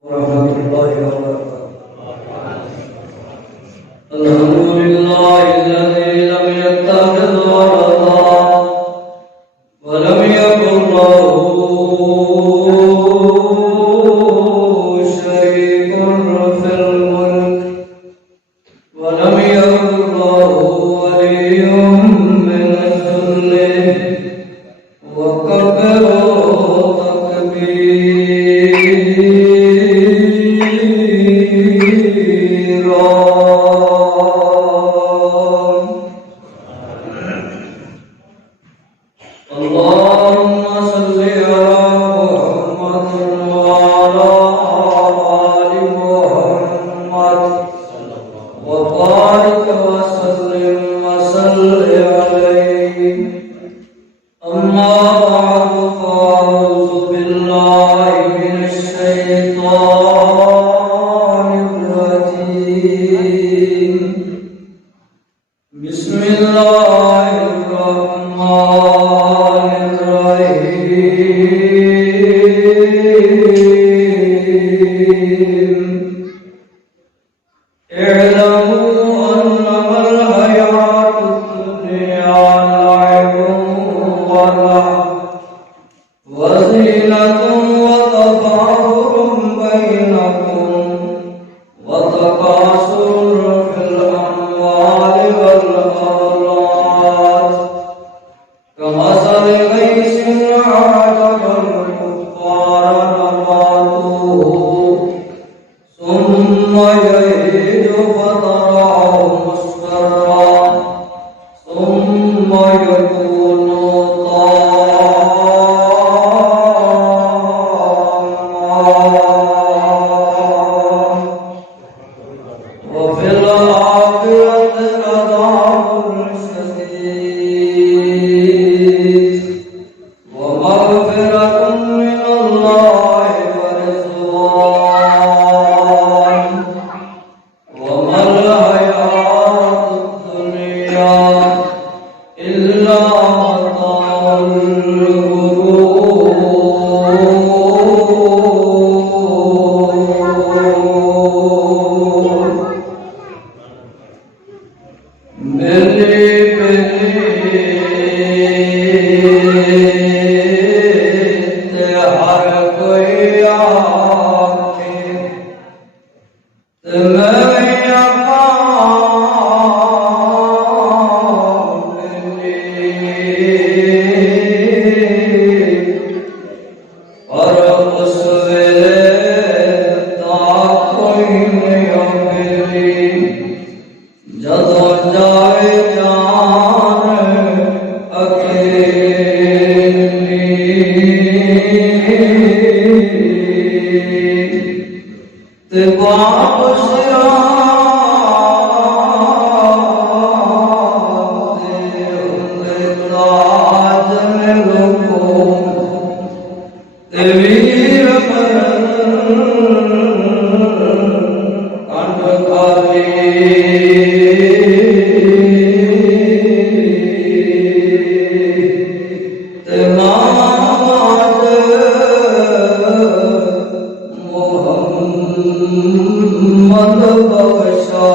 warahmatullahi wabarakatuh. Alhamdulillahilladzi lam yattakhidh waladan wa lam yakul lahu sharikun fil mulk wa lam yakul lahu waliyyun min adh-dhulli wa kabbirhu takbira. Allahumma salli ala Muhammadin wa ala ali Muhammad wa barik wa sallim alayhi. Amma ba'du, fa'udhu billahi minash shaitanir rajim. Bismillahirrahmanirrahim. اعلموا أنما الحياة الدنيا لعب ولهو وزينة وتفاخر بينكم وتكاثر في الأموال والأولاد كمثل غيث أعجب الكفار نباته ثم يهيج فتراه مصفرا ثم يكون طعاما وفي الآخرة عذاب شديد ومغفرة من الله ورضوان وما الحياة الدنيا إلا متاع الغرور. मेरे हर कोई आके और उस वेले ता कोई नहीं मिली जदों जाए जान अकेली ते वापस आते हुंदे ताज में लोगों ते वीर कंठ खाली मोहम्मद बख्शा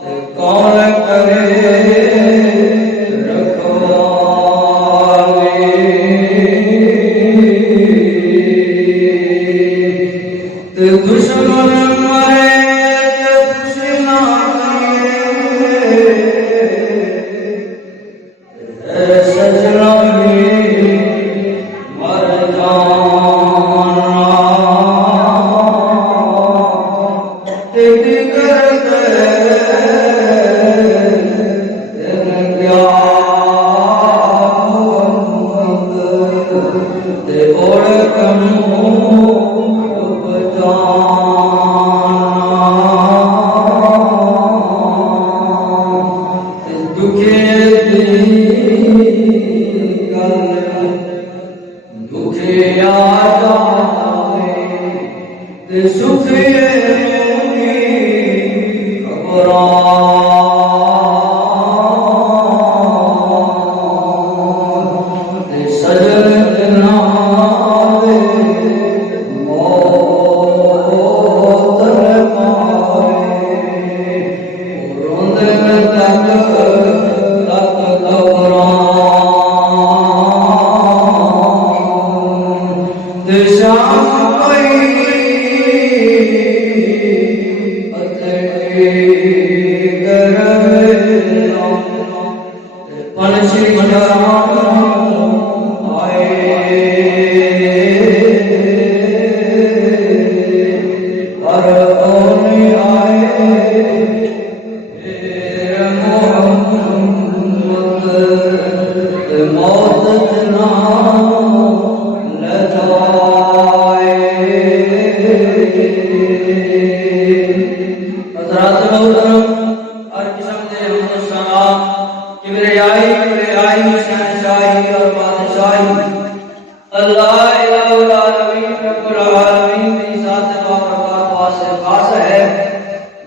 ते कौन करे रखवाली ते दुश्मन मरे ते खुशी ना करे सजना भी मर जाना तेरी करते क्या ते और कमों दुखे दुखे आ जाए ते सुखे सजन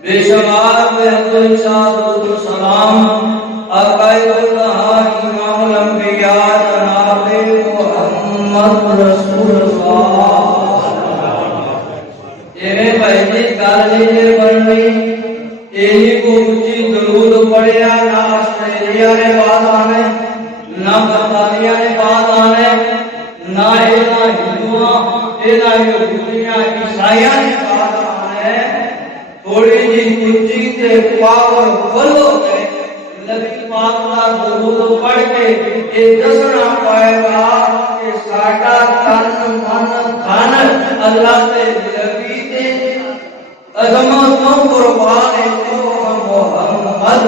बेशुमार बेहद सलाम अकायदुल्लाह इमामुल अंबिया जनाब मुहम्मद रसूलुल्लाह। ये भाई जी गल ये बन रही यही को ऊंची दरूद पढ़िया ना ऑस्ट्रेलिया ने बात आने ना बरतानिया ने बात आने ना हिंदुआ ना यूरोपिया ईसाइया ने बात आने थोड़ी जी ऊंची ते पावरफुल हो गए नबी पाक का दरूद पढ़ के ये दसना पाएगा कि साडा तन मन धन अल्लाह के नबी दे अजमतों कुर्बान है मोहम्मद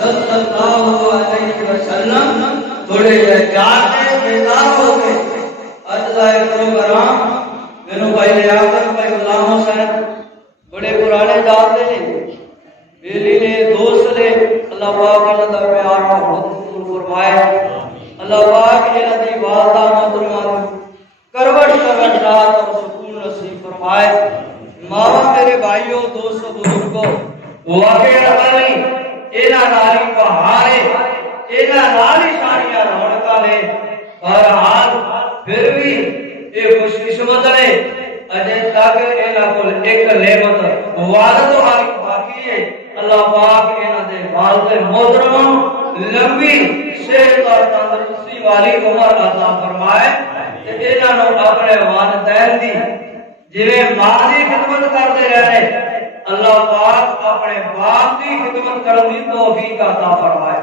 सल्लल्लाहु अलैहि वसल्लम थोड़े जाके बेदार हो गए। आज का प्रोग्राम मेनू भाई लियाकत भाई गुलाम हुसैन बड़े पुराने जाते ने बेली ने दोस्त ने अल्लाह पाक इन्हां दा प्यार मोहब्बत कबूल फरमाए। अल्लाह पाक इन्हां दी वालदा मोहतरमा करवट करवट रात और सुकून नसीब फरमाए। मावा मेरे भाइयों दोस्तों बुजुर्गों वाकई वाली इन्हां नाली पहाड़े इन्हां नाली सारियां रौनकां ने बहरहाल फिर भी ये खुशकिस्मत ने अजे तक इन्हां कोल एक नेमत वालद वाली बाकी है। अल्लाह पाक इन्हां दे वालद मोहतरम लंबी सेहत और तंदुरुस्ती वाली उम्र अता फरमाए ते इन्हां नु अपने वालिदैन दी जिवें मां की खिदमत करते रहे अल्लाह पाक अपने बाप की खिदमत करने की तौफीक अता फरमाए।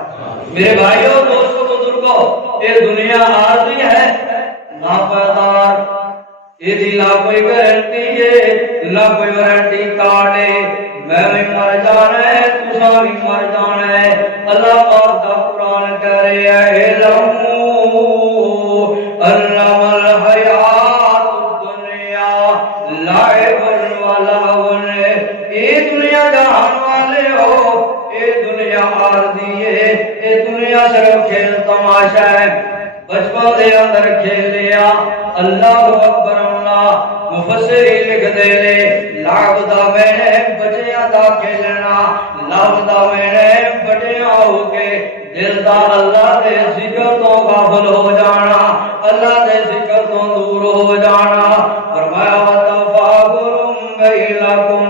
मेरे भाइयों दोस्तों बुजुर्गों ये दुनिया आरज़ी है ना पैदार यदि ना कोई गारंटी है ना कोई वारंटी कार्ड है। मैं भी मर जाना है तुसा भी मर जाना है। अल्लाह पाक दा कुरान कह रहा है लहू अन्नमल हयात दुनिया लाइबुन व लहवुन। ये दुनिया जहान वाले हो ये दुनिया आरज़ी है ये दुनिया सिर्फ खेल तमाशा है। बचपन के अंदर खेल लिया अल्लाह अकबर मुफस्सिरीन लिखते ने लागदा मैंने बच्चियां दा खेलना लागदा मैंने बड़िया होके दिल दा अल्लाह दे जिक्र तो गाफिल हो जाना अल्लाह दे जिक्र तो दूर हो जाना। फरमाया तफाकुरुम बैनकुम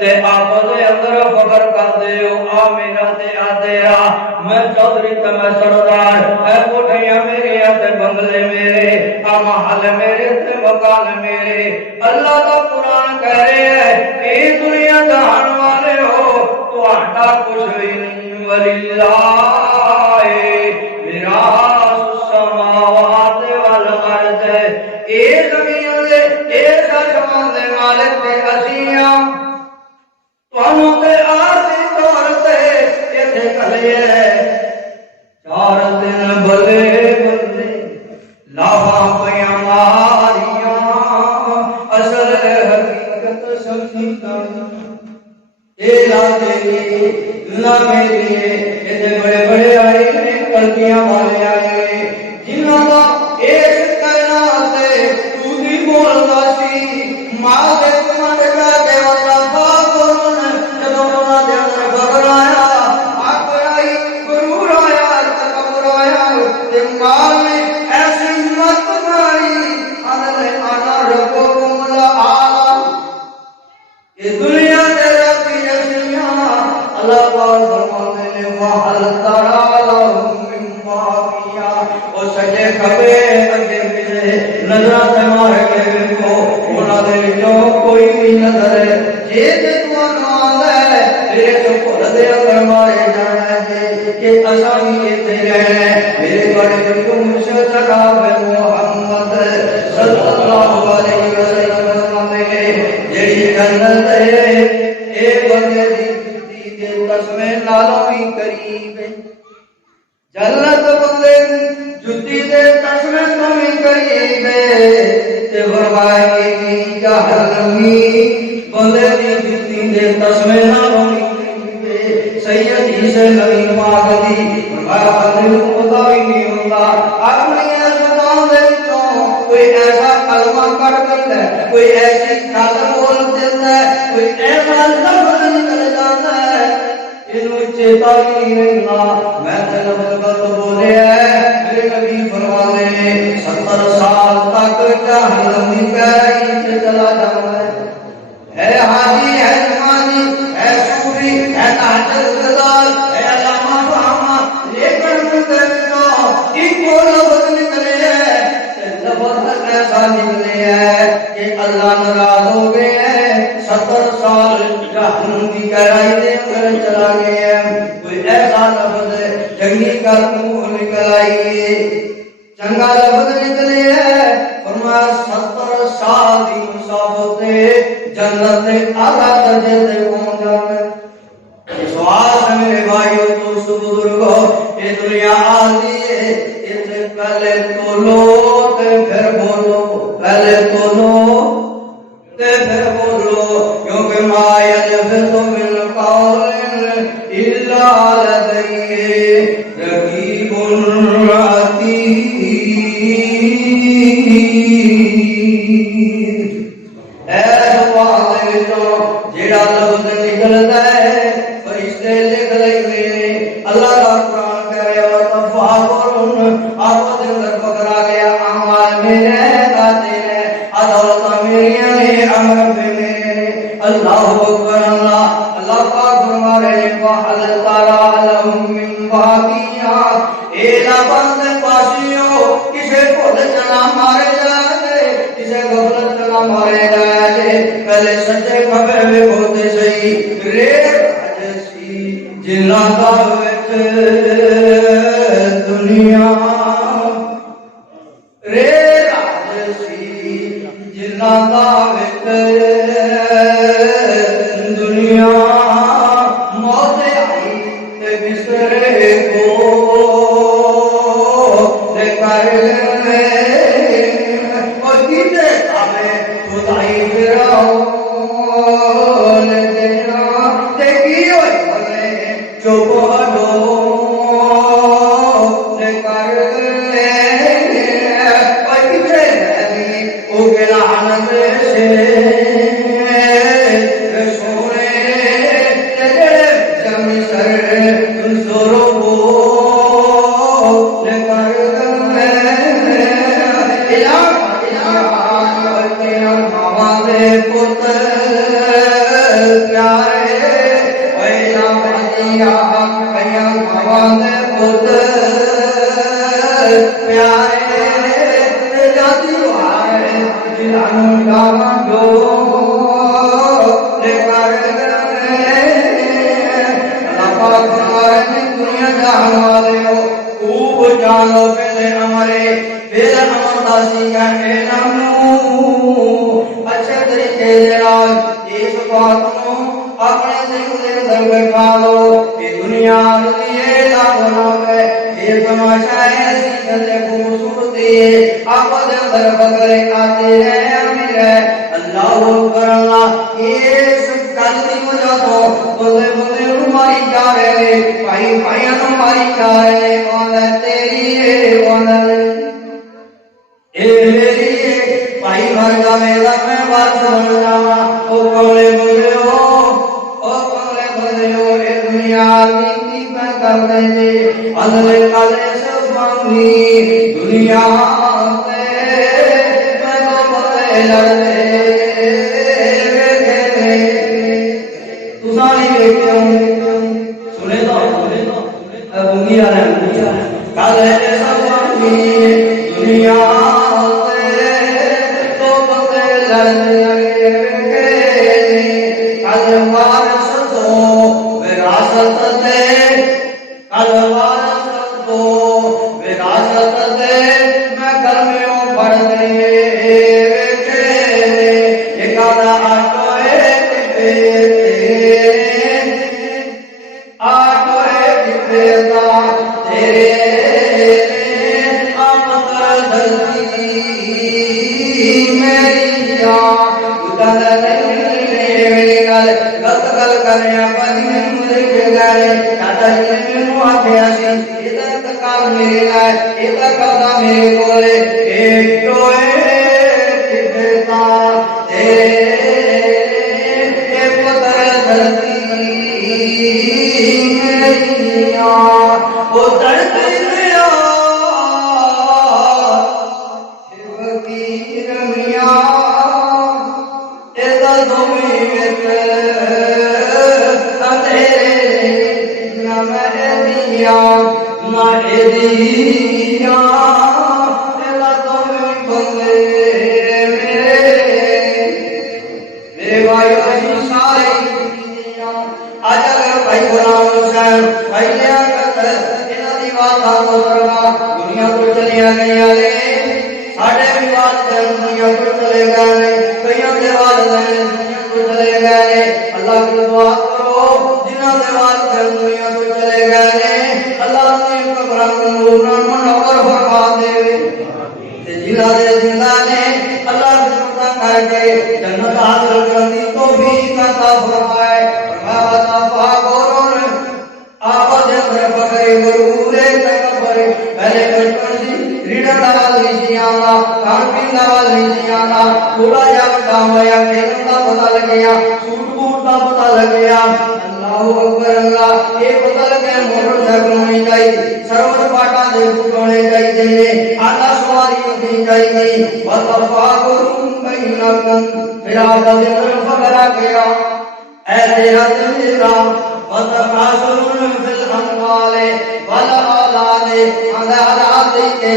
ते आपस दे अंदर फखर करदे हो आ मेरा ते आ तेरा मैं चौधरी ते मैं सरदार ए कोठियां मेरियां ते बंगले मेरे आ महल मेरे ते मकान मेरे। अल्लाह का कुरान कह रहे हैं ए दुनिया जहान वाले हो तुहाडा कुछ भी नहीं वलिल्लाह मिरासुस समावात वल अर्द। ए जमीन दे ए आसमान दे मालिक ते असीं तुहानू ते आरज़ी तौर ते इत्थे घल्ले 4 दिन बल्ले बल्ले लावा पिया मारियां असल हकीकत समझीदा ए ला तेरी ना मेरी इतने बड़े बड़े आए ने कलगियां वाले आए जिन्हां दा इस कायनात ते तू ही बोलदा सी मां दे कमंड करके वता फागुन जदों उन्हां दे अंदर खबर आया आकर आई गुरूर आया तकबर आया ते मां ने ऐसी हिम्मत मारी अनले आना रब्बुकुम ला आला ये दुनिया दे रब्बी असिया अल्लाह पाक फरमाते ने वहल तरा लहुम मिन बाकिया ओ सजे खबे अगे पीछे नजर से मार के देखो उन्हां दे विचों कोई भी नजर जे ते तुहानू आंदा है तेरे तो भुल दे अंदर मारे जाना है कि असां ही इत्थे रहना है। मेरे बड़े बड़े मुर्शिद सरकार मोहम्मद सल्लल्लाहु अलैहि वसल्लम ने जेड़ी जन्नत है ए बंदे दी कसमे नालों भी करीब है जन्नत बंदे जुती दे कसमे तो भी करीब है ते फरमाएगी जहन्नमी बंदे दी जुती दे कसमे नालों भी करीब है। सैयदी से नबी पाक दी फरमाया बंदे को पता ही नहीं होता अपनी जुबान दे विचों कोई ऐसा कलमा पढ़ देता है, कोई ऐसी कादर बोल देता है, कोई ऐसा लफ्ज निकल जाता है, इन्हों चेता भी नहीं रहना मैं तो लफ्ज गलत बोले है। मेरे नबी फरमाते हैं 70 साल तक जहन्नम की गहराई में चला जाता है हाजी, है नमाजी, है सूफी, है ताजदार, है अल्लामा फहामा, लेकिन इको लफ्ज निकले है, लफ्ज ऐसा निकले है कि अल्लाह नाराज हो गए हैं, 70 साल जहन्नम की गहराई में चला गया है। कोई ऐसा लफ्ज जंगी का मुंह निकल आई, चंगा लफ्ज निकले है, फरमाया 70 साल की मुसाफत जन्नत में आला दर्जे से पहुंच जाए। विश्वास है मेरे भाइयों दोस्तों बुजुर्गों, ये दुनिया आती है, इससे पहले तो लो फिर बोलो, पहले तो लो फिर बोलो, क्योंकि माया फिर तो मिल कौल इल्ला लदई रकीबुन अतीद। जेड़ा लफ्ज निकलता है फरिश्ते लिख लेंगे। अल्लाह का कुरान कह रहा है तफाकुरुन, आपको दिन तक पकड़ा गया अमाल मेरे दाते ने, अदौलत मेरी ने, अमर मेरे। अल्लाह अकबर, अल्लाह पाक फरमा रहे हैं वहल तरा लहुम मिन बाकिया, एला बंद पासियों किसे खुद चला मारे जाए, किसे गफलत चला मारे जाए, पहले सच्चे खबर में होते सही रे जैसी जिन्नाता विच दुनिया, रे जैसी जिन्नाता विच दुनिया, मौत आई ते बिस्तरे को लेकर और कीते हमें खुदाई फिराओ अच्छे तरीके से इस बात को अपने दिल के अंदर बैठा लो कि दुनिया ये लाभना है, ये तमाशा है, ऐसी खूबसूरती आपको अंदर बगले आते हैं अमीर है। अल्लाह अकबर, अल्लाह इस गल की वजह तो बंदे बंदे मारी जा रहे, भाई भाइयों को मारी जा रहे, कौन है तेरी है, कौन है भाई मर जाएगा मैं बात समझ जावा। ओ कमले बोले हो, ओ कमले बोले हो, ये दुनिया की मैं कर दे अगले काले से स्वामी दुनिया मैं तो बदले लड़ते तू सारी देखते सुने तो दुनिया काले से स्वामी दुनिया मेरे को एक दुनिया को चलिया गया साढ़े विवाद दुनिया को चले गए कई विवाद दुनिया को चले गए अल्लाह की दुआ करो जिन्हों विवाद दुनिया को चले गए अल्लाह ने कब्र नूर मनवर फरमा दे जिन्हों दे जिंदा ने अल्लाह की दुआ करके जन्नत हासिल करने को भी अता फरमाए फरमाया फागोर आपद पकड़े गुरुरे तकबरे पहले बचपन से रीडर दाल लीजियाना खान पीन दाल लीजियाना थोड़ा या बड़ा होया खेलन का पता लग गया सूट बूट का पता लग गया अल्लाह अकबर अल्लाह ये पता लग गया मोटरसाइकिल होनी चाहिए सरवर पाटा दे होने चाहिए आधा सवारी होनी चाहिए वतफा गुरुम बैनकुम फिर आपदा दिन फकरा गया ऐसे रात मेरा वतकासुरुन फिल अमवाले वल औलादे हराम तरीके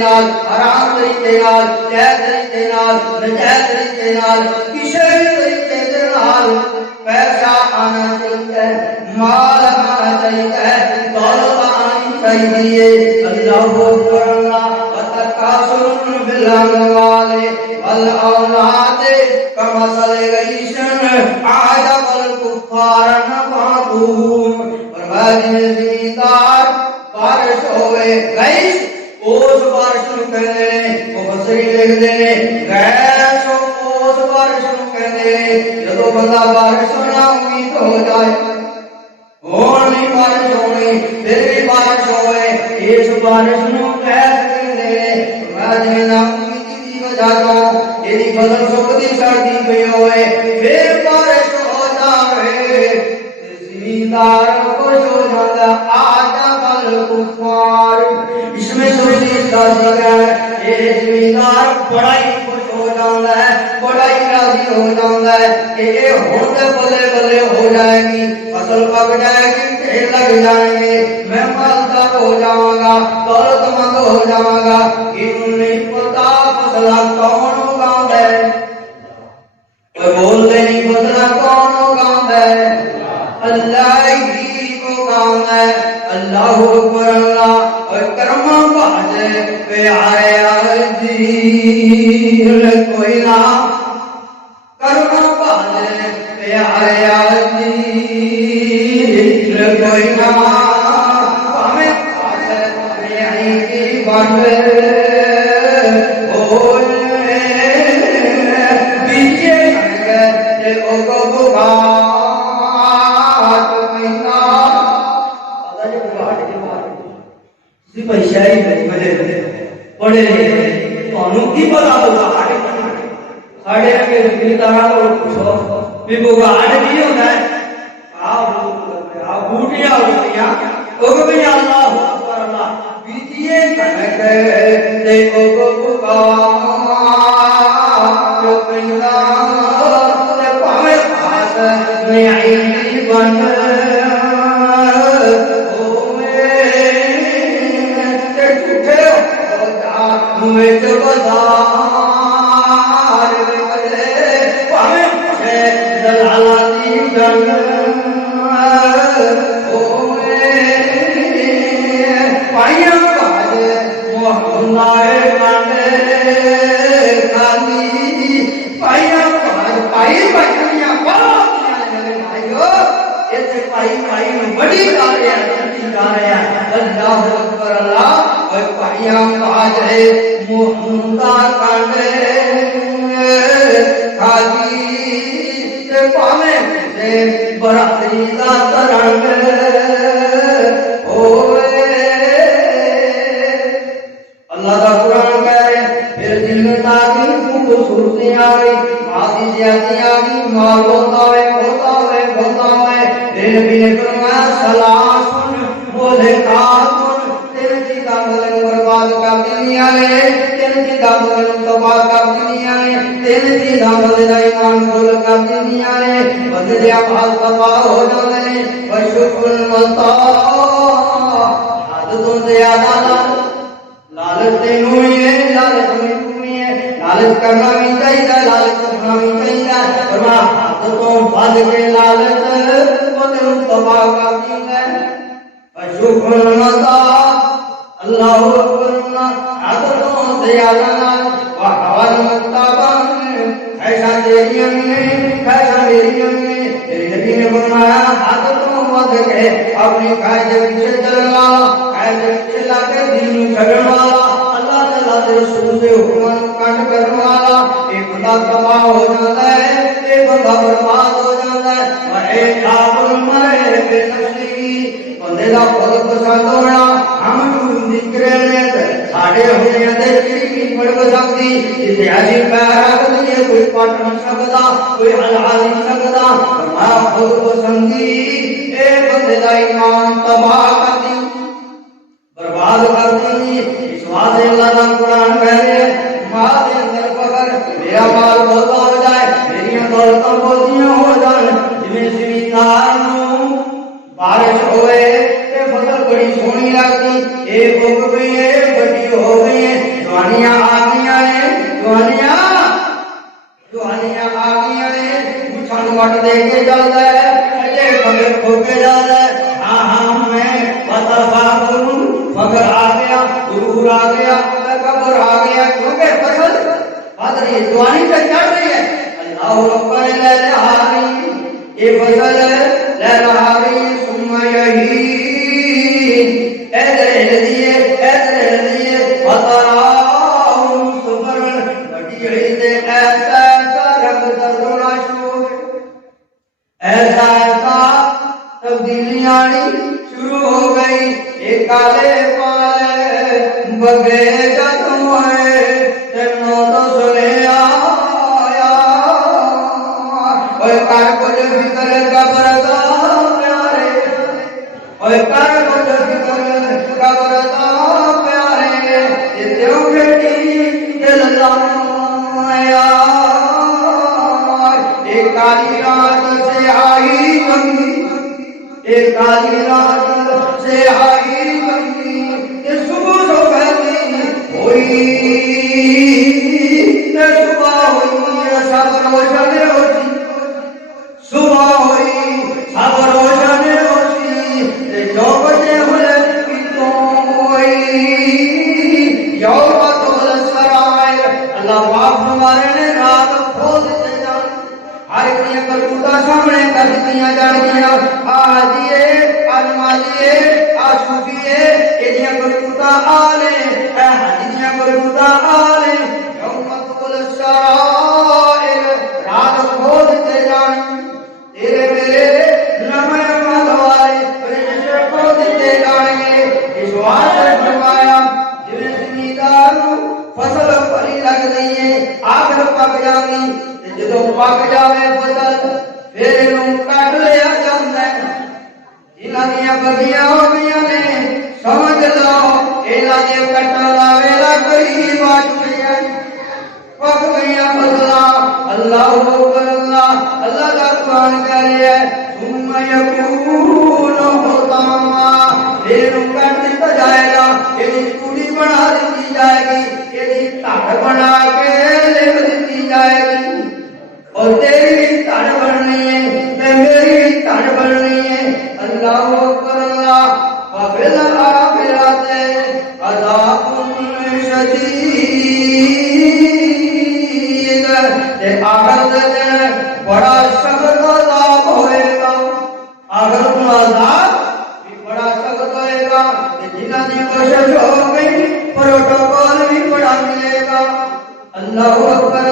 नाल जायज तरीके नाल नजायज तरीके नाल किसी भी तरीके दे नाल पैसा आना चाहिए माल आना चाहिए दौलत आनी चाहिए अल्लाहु अकबर अल्लाह वतकासुरुन फिल अमवाले वल औलादे कमसल गईशन आजबल कुफार नबातू जिम्मेदार बारिश होवे गैस उस बारिश नु कहंदे ने मुफस्सिर लिखदे ने गैस उस बारिश नु कहंदे ने जदों बंदा बारिश ना उम्मीद हो जाए और नहीं बारिश होनी फिर भी बारिश होवे इस बारिश नु गैस कहंदे ने जिम्मेदार ना उम्मीद की वजह तो यदि फसल सुखदी सर्दी पई होवे फिर बारिश हो जावे जिम्मेदार कुफार इसमें सोची ये जिम्मेदार बड़ा ही खुश हो जाता है बड़ा ही राजी हो जाता है कि ये होते बल्ले बल्ले हो जाएगी फसल पक जाएगी ढेर लग जाएंगे मैं मालदार हो जाऊंगा दौलतमंद हो जाऊंगा कि नहीं पता फसला कौन उगाता है बोलते नहीं फसला कौन उगाता है अल्लाह ही को काम है अल्लाह अकबर अल्लाह और कर्म बाज पे आया जी कोई ना कर्म बाज पे आया जी कोई ना हमें पास आई की बात ओए पीछे गए ओ को बुगा पैसा ही बड़े बड़े ਤੁਹਾਨੂੰ ਕੀ ਪਤਾ ਹੋਗਾ ਸਾਡੇ ਅੱਗੇ ਜ਼ਿੰਮੇਦਾਰਾਂ ਕੋਲ ਪੁੱਛੋ ਵੀ ਬੁਗਾੜ ਕੀ ਹੁੰਦਾ ਹੈ ਆ ਬੂਟੀਆਂ ਹੁੰਦੀਆਂ ਉਹ ਵੀ ਅੱਲਾਹ ਅਕਬਰ ਅੱਲਾਹ ਬੀਜੀਏ ਕਣਕ ਤੇ ਉਹ ਬੁਗਾੜ ਜੋ ਪਿੰਡਾ ਤੇ ਭਾਵੇਂ ਖਾਸ ਨਿਆਈ ਬਣ में तो बाजार में बजे पावे से दलाली जंग ओए पाया बाजे मोहल्लाए कांडे काली पाया बाज पाई बचनिया बातियां मेरे भाइयों ऐसे पाई पाई में बड़ी कार्य है अल्लाह अकबर अल्लाह और पाया बाज है मोहम्मदा कांडे खादी ते पावे से बराती का तरंग ओए अल्लाह का कुरान कह रहे फिर दिल में ताकि खूबसूरती आ गई आदि ज्यादा आ गई माल होता है दिन भी निकलना सलाह सुन बोले काकुन तेरे की दामन बर्बाद कर दुनिया ने तेरे की दामन तबाह कर दुनिया ने तेरे की दामन ईमान खोल कर दुनिया ने ने बंदे दे हाल तबाह हो जाते ने वशुकुल मता हद तो ज्यादा लालच तेनू ही है लालच मैनू ही है लालच करना भी चाहिए लालच करना भी चाहिए पर हद तो बढ़ के लालच तेनू तबाह कर देता है वशुकुल मता अल्लाह अकबर हद तो ज्यादा वहवन मुत्तबन ऐसा तेरी अम्मी ऐसा मेरी अम्मी तेरे नबी ने फरमाया हद तो मत के अपनी ख्वाहिश के पीछे चलने वाला ख्वाहिश के पीछे लाके दीन छड़ने वाला अल्लाह ताला के रसूल से हुक्म काट करने वाला एक बंदा तबाह हो जाता है एक बंदा बर्बाद हो जाता है वह काबुल मरे बेनफ्सी बंदे दा खुद पसंद होना हम जिक्र ने साडे होने दे चिड़ी पड़ सकती जिसे अजी पैर दिए कोई पट नहीं सकता कोई हला नहीं सकता मैं खुद पसंदी ए बंदे दा ईमान तबाह कर दी बर्बाद कर दी विश्वास अल्लाह का कुरान कह रहे हैं मां दे अंदर पकड़ मेरा माल बहुत हो जाए मेरी दौलत बहुतियां हो जाए जिवें जमींदार नु बारिश होए ते फसल बड़ी सोहनी लगती ए उग गई है बड़ी हो गई है जवानियां आ गईयां ने जवानियां आ गईयां ने मुछां नु वट दे के चलदा है अजे फगर खोके जादा है हां मैं वतफाकुन फगर आ गया गुरूर आ गया कब्र आ गया क्योंकि फसल बदरी जवानी से चढ़ रही है अल्लाह अकबर ला रही ये फसल ला रही सुम्मा यही ऐसे दिए बताओ सुबर बड़ी दे ऐसा रंग दर्दोना शुरू ऐसा तब्दीलियां शुरू हो गई एक काले पाले बगे जतम तेनो तो सुने आया ओए कर कुछ फिकर कब्र दा प्यारे ओए कर कुछ फिकर कब्र दा प्यारे ये त्यों बेटी दिल लाया एक काली रात से आई गंगी एक काली रात से आई गंगी ये सुबह सो कहती हुई सुबह हुई सब रोशन होती सुबह हुई सब रोशन होती जो बजे हुए तो हुई यौम तुल सराय अल्लाह पाक हमारे ने रात खोल दे जान हर एक करतूता सामने कर दिया जानियां आजिए आजमाजिए आशुफिए एदियां करतूता आले ए हदियां करतूता आले यौम तुल सराय रात खोल दे जान तेरे मेरे नमे वाले रिश्ते को दे जाएंगे इस वास्ते फरमाया जिन्हें जमींदार फसल फली लग गई है आखिर पक जाएगी जो पक जावे फसल फिर इनू कट लिया जाता है इन्हां दियां बगियां हो गईयां ने समझ लो इन्हां दे कटण दा वेला करीब आ चुकिया पक गईयां फसलां अल्लाह अकबर अल्लाह का कुरान कह रहा है सुम्मा यकूनु हुतामा फिर कट दिया जाएगा इसकी चूड़ी बना दी जाएगी इसकी धड़ बना के लिख दी जाएगी और तेरी भी धड़ बननी है मेरी भी धड़ बननी है अल्लाह अकबर फिर आखिरत अज़ाबुन शदीद ते आखिरत दिन बड़ा सख्त अज़ाब होएगा आखिरत में अज़ाब भी बड़ा सख्त होएगा जिन्हां दी कोशिश हो गई प्रोटोकॉल भी बड़ा मिलेगा अल्लाह अकबर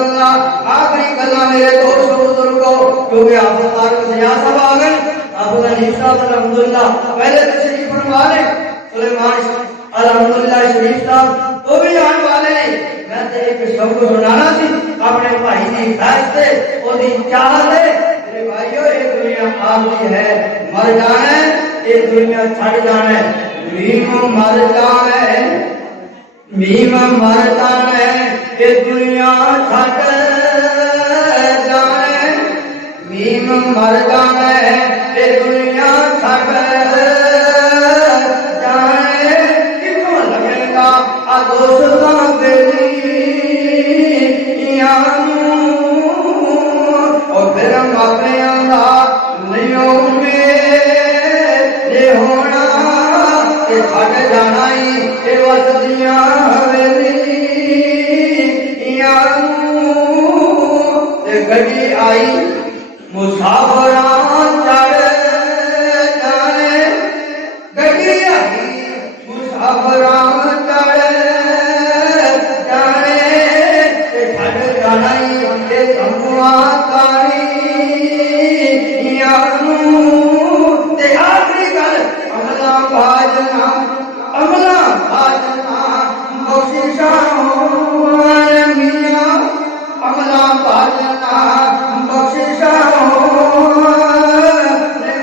आखिरी गल्ला मेरे दोस्तों बुजुर्गों क्योंकि आप तारीख से यहाँ सब आ गए आपका निशा अल्हम्दुलिल्लाह पहले तशरीफ फरमा ले सुलेमान अल्हम्दुलिल्लाह शरीफ साहब तो भी आने वाले नहीं मैं तो एक शब्द सुनाना सी अपने भाई की ख्वाहिश से ओदी चाहत है मेरे भाइयों ये दुनिया आपकी है मर जाना है ये दुनिया छड़ जाना है भीम मर जाना है भीम मर जाना है ये दुनिया छड़ जाना है यतीम मर जाना है ये दुनिया छड़ जाने कितों लगेगा आ दोस्तां बेली और फिर मापियां दा नहीं होंगे ये होना ये छड़ जाना ही ये वसदियां गड्डी आई मुसाफरा चढ़ जाने गड्डी आई मुसाफरा चढ़ जाने छड़ जाना ही ये तंबुआ कारी ते आखिरी गल अमला भाजना बख्शिशा मियां अमला भाजना बख्शिशा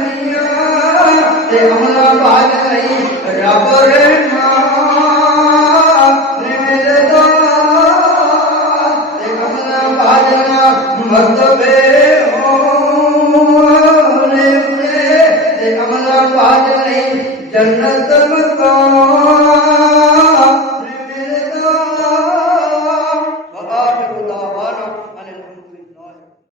मियां ते अमला भाज नहीं रब रे मेरे दो ते अमला भाजना मर्तबे होने ते अमला भाज नहीं जन्नत मकान